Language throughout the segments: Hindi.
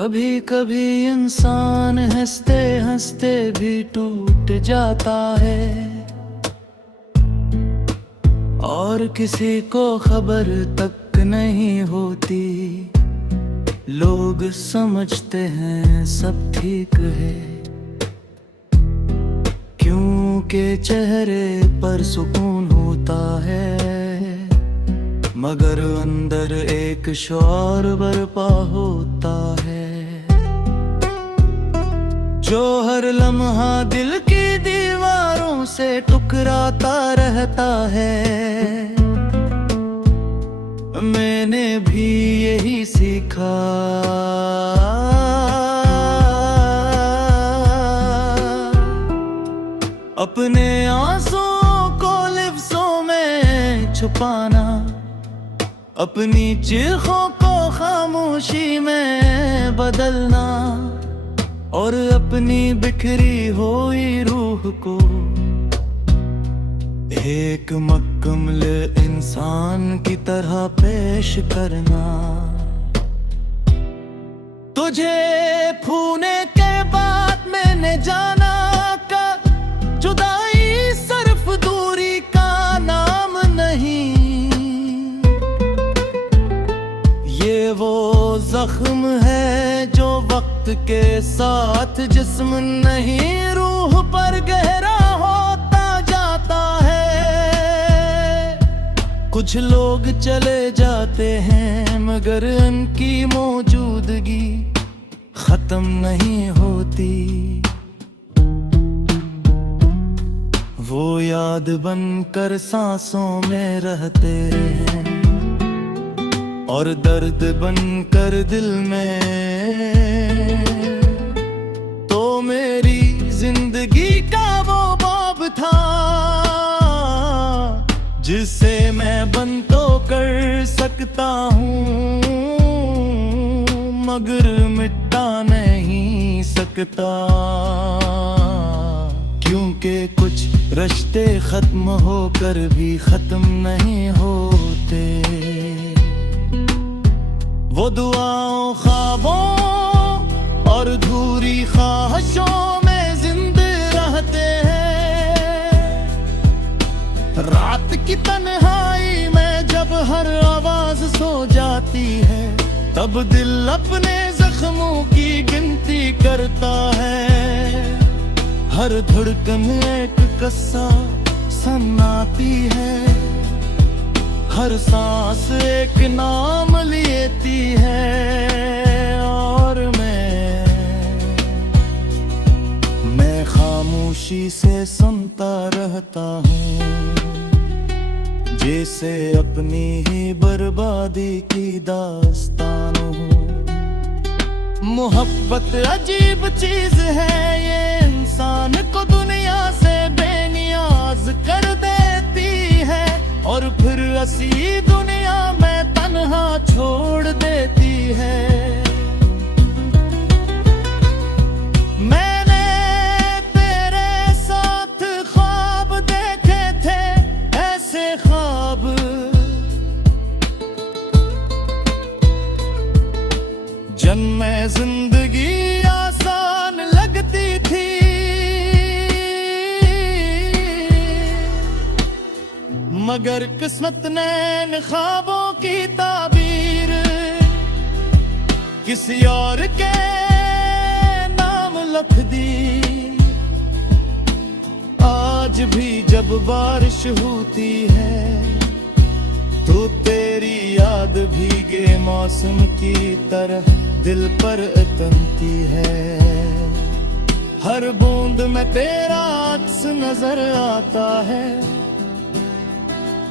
कभी कभी इंसान हंसते हंसते भी टूट जाता है और किसी को खबर तक नहीं होती। लोग समझते हैं सब ठीक है, क्योंकि चेहरे पर सुकून होता है, मगर अंदर एक शोर बरपा होता है जो हर लम्हा दिल की दीवारों से टकराता रहता है। मैंने भी यही सीखा, अपने आंसुओं को लिफ्ज़ों में छुपाना, अपनी चीखों को खामोशी में बदलना और अपनी बिखरी हुई रूह को एक मुकम्मल इंसान की तरह पेश करना। तुझे छूने के बाद मैंने जाना का जुदाई सिर्फ दूरी का नाम नहीं, ये वो जख्म है जो वक्त के साथ जिस्म नहीं रूह पर गहरा होता जाता है। कुछ लोग चले जाते हैं मगर उनकी मौजूदगी खत्म नहीं होती। वो याद बनकर सांसों में रहते हैं और दर्द बनकर दिल में। तो मेरी जिंदगी का वो बाब था जिसे मैं बंद तो कर सकता हूँ मगर मिटा नहीं सकता, क्योंकि कुछ रिश्ते खत्म होकर भी खत्म नहीं होते। वो दुआओं ख्वाबों और अधूरी ख्वाहिशों में जिंदा रहते हैं। रात की तन्हाई में जब हर आवाज सो जाती है तब दिल अपने जख्मों की गिनती करता है। हर धड़कन एक किस्सा सुनाती है, हर सांस एक नाम लेती है और मैं खामोशी से सुनता रहता हूँ जैसे अपनी ही बर्बादी की दास्तान हो। मोहब्बत अजीब चीज है, ये इंसान को दुनिया से बेनियाज कर देती है और फिर ऐसी दुनिया में तन्हा छोड़ देती है। मैंने तेरे साथ ख्वाब देखे थे, ऐसे ख्वाब जिनमें जिंदगी आसान लगती थी, मगर किस्मत ने इन ख्वाबों की ताबीर किसी और के नाम लिख दी। आज भी जब बारिश होती है तो तेरी याद भीगे मौसम की तरह दिल पर उतरती है। हर बूंद में तेरा अक्स नजर आता है,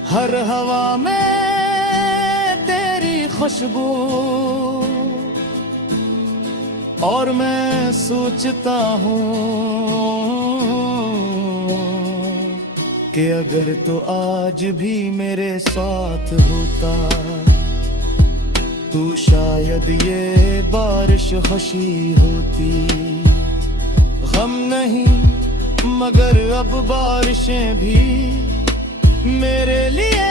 हर हवा में तेरी खुशबू। और मैं सोचता हूँ कि अगर तो आज भी मेरे साथ होता तो शायद ये बारिश खुशी होती। गम नहीं मगर अब बारिशें भी मेरे लिए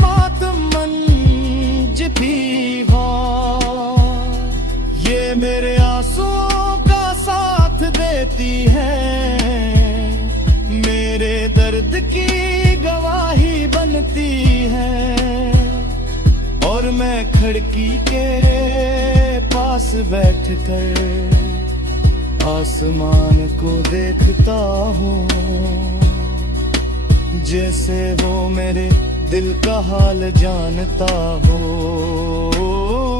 मातम मंज थी। ये मेरे आंसुओं का साथ देती है, मेरे दर्द की गवाही बनती है। और मैं खिड़की के पास बैठकर आसमान को देखता हूँ, जैसे वो मेरे दिल का हाल जानता हो।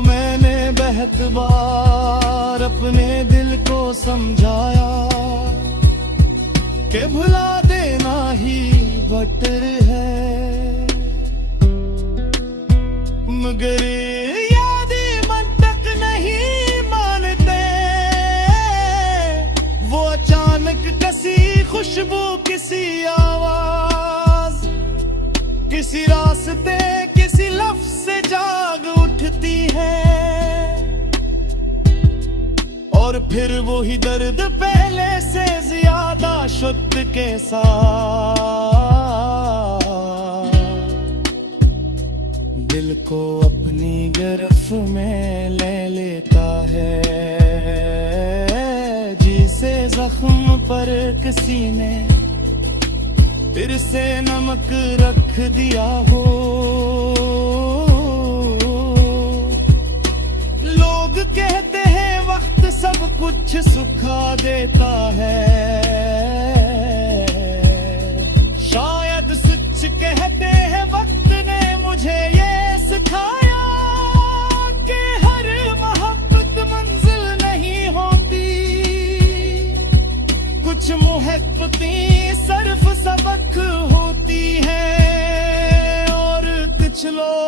मैंने बहुत बार अपने दिल को समझाया कि भुला देना ही बेटर है, मगर यादें मन तक नहीं मानते। वो अचानक कसी खुशबू, किसी आवाज, किसी रास्ते, किसी लफ्ज से जाग उठती है। और फिर वही दर्द पहले से ज्यादा शुद्ध के साथ दिल को अपनी गिरफ्त में ले लेता है। जिसे जख्म पर किसी ने फिर से नमक रख दिया हो। लोग कहते हैं वक्त सब कुछ सुखा देता है, शायद सच कहते हैं वक्त ने मुझे ये सिखाया कि हर मोहब्बत मंजिल नहीं होती। कुछ मोहब्बतें सिर्फ सबक होती है, और कुछ लोग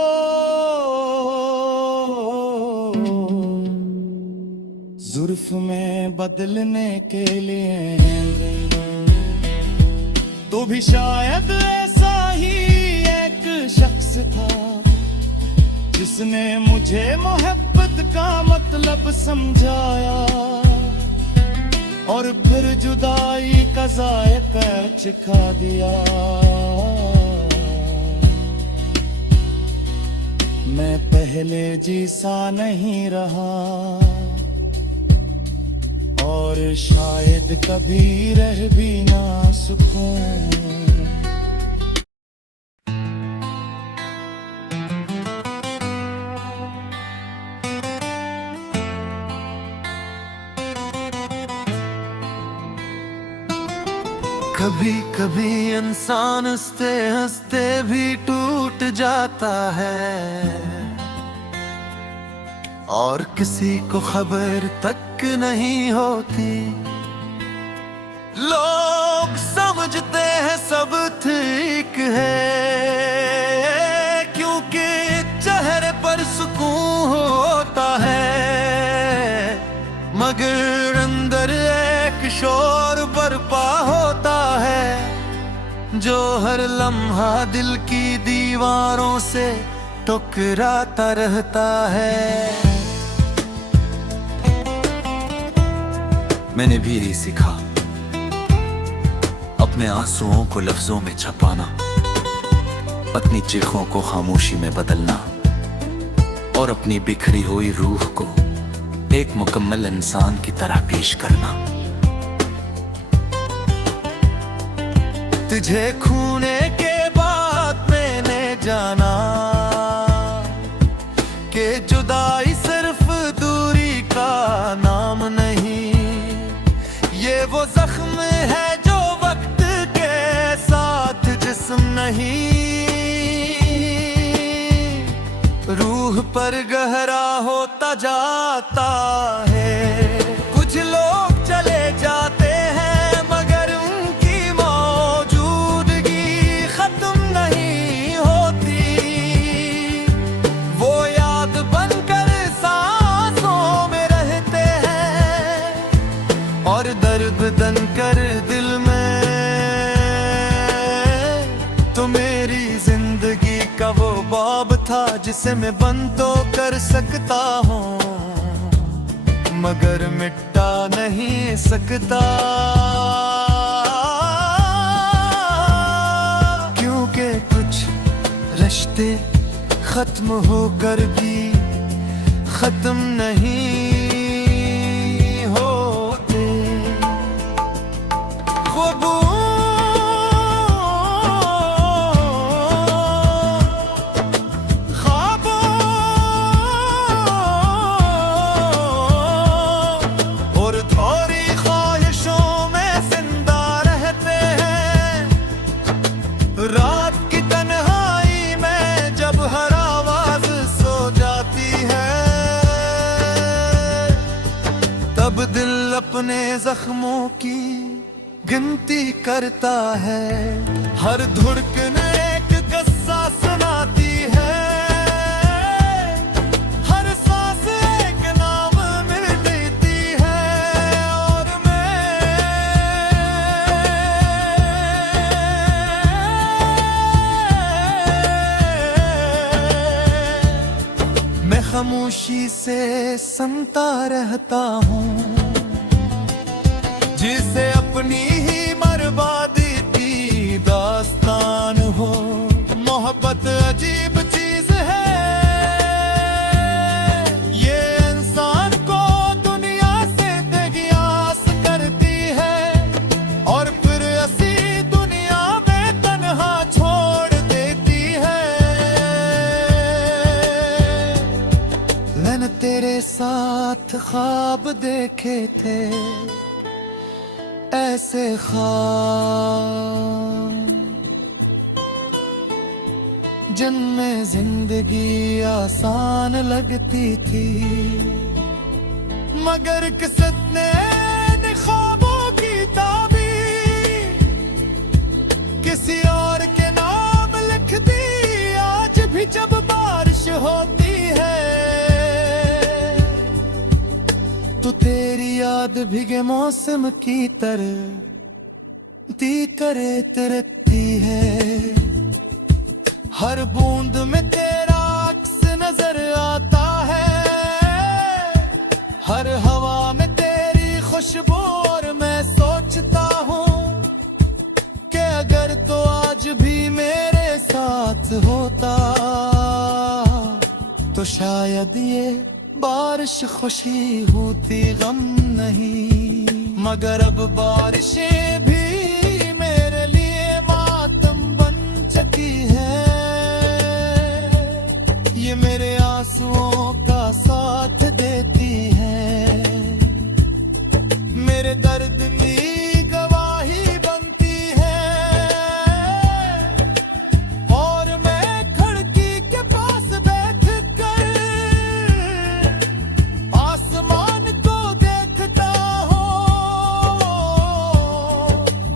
जुर्फ में बदलने के लिए। तो भी शायद ऐसा ही एक शख्स था जिसने मुझे मोहब्बत का मतलब समझाया, और फिर जुदाई का जायका चिखा दिया। मैं पहले जैसा नहीं रहा, और शायद कभी रह भी ना सकूं। कभी कभी इंसान हंसते हंसते भी टूट जाता है, और किसी को खबर तक नहीं होती। लोग समझते हैं सब ठीक है, क्योंकि चेहरे पर सुकून होता है, मगर अंदर एक शोर बरपा होता है, जो हर लम्हा दिल की दीवारों से टकराता रहता है। मैंने भी यही सीखा, अपने आंसुओं को लफ्जों में छुपाना, अपनी चीखों को खामोशी में बदलना, और अपनी बिखरी हुई रूह को एक मुकम्मल इंसान की तरह पेश करना। तुझे खूने के बाद मैंने जाना कि जुदाई सिर्फ दूरी का नाम नहीं, ये वो जख्म है जो वक्त के साथ जिस्म नहीं, रूह पर गहरा होता जाता है। कुछ लोग चले जाते हैं, मगर उनकी मौजूदगी खत्म नहीं होती। वो याद बनकर सांसों में रहते हैं, और दर्द बनकर दिल में। तो मेरी जिंदगी का वो बाब था जिसे मैं बंद तो कर सकता हूँ, मगर मिटा नहीं सकता, क्योंकि कुछ रिश्ते खत्म होकर भी खत्म नहीं अपने जख्मों की गिनती करता है, हर धड़कन एक किस्सा सुनाती है, हर सांस एक नाम मिल देती है। और मैं खामोशी से सुनता रहता हूँ, जिसे अपनी ही बर्बादी की दास्तान हो। मोहब्बत अजीब चीज है, ये इंसान को दुनिया से तेगियास करती है, और फिर ऐसी दुनिया में तन्हा छोड़ देती है। मैंने तेरे साथ ख्वाब देखे थे, ऐसे ख्वाब जिनमें जिंदगी आसान लगती थी, मगर किस्मत ने इन ख्वाबों की ताबीर किसी और के नाम लिख दी। आज भी जब बारिश होती है तो तेरी याद भीगे मौसम की तरह दी करे तिरकती है, हर बूंद में तेरा अक्स नजर आता है, हर हवा में तेरी खुशबू। और मैं सोचता हूँ कि अगर तो आज भी मेरे साथ होता तो शायद ये बारिश खुशी होती, गम नहीं। मगर अब बारिशें भी मेरे लिए मातम बन चुकी है, ये मेरे आंसुओं का साथ देती है, मेरे दर्द की गवाही बनती है। और मैं खिड़की के पास बैठ कर आसमान को देखता हूँ,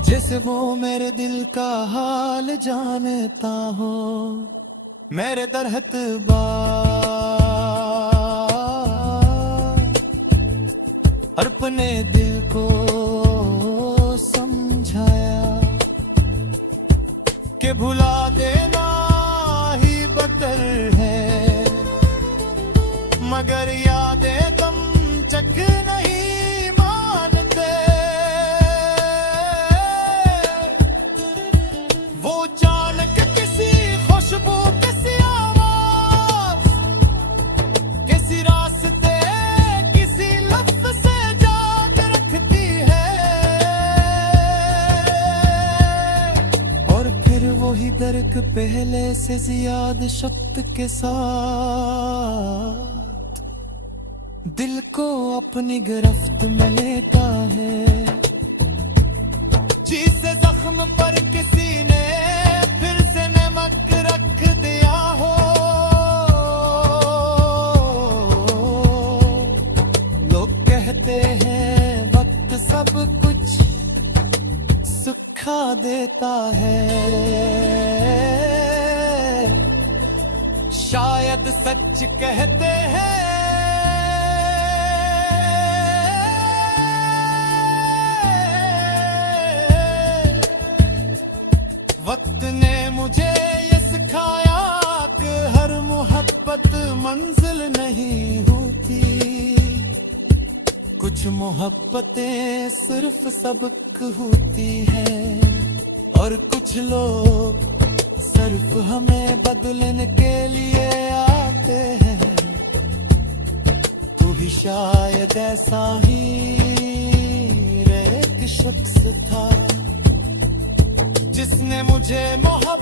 जैसे वो मेरे दिल का हाल जानता हो। मेरे दरहत अपने दिल को समझाया कि भुला देना ही बदतर है, मगर यादें तुम चक नहीं मानते। वो जान के किसी खुशबू, किसी आवाज, किसी रास्ते, किसी लफ्ज से जाग रखती है, और फिर वही दर्द पहले से ज्यादा शक्त के साथ दिल को अपनी गिरफ्त में लेता है। जिसे जख्म पर किसी ने फिर से नमक रख दिया हो, लोग कहते हैं वक्त सब कुछ सुखा देता है, शायद सच कहते हैं। वक्त ने मुझे ये सिखाया कि हर मोहब्बत मंजिल नहीं होती, कुछ मोहब्बतें सिर्फ सबक होती हैं, और कुछ लोग सिर्फ हमें बदलने के लिए आते हैं। तू भी शायद ऐसा ही एक शख्स था जिसने मुझे मोहब्बत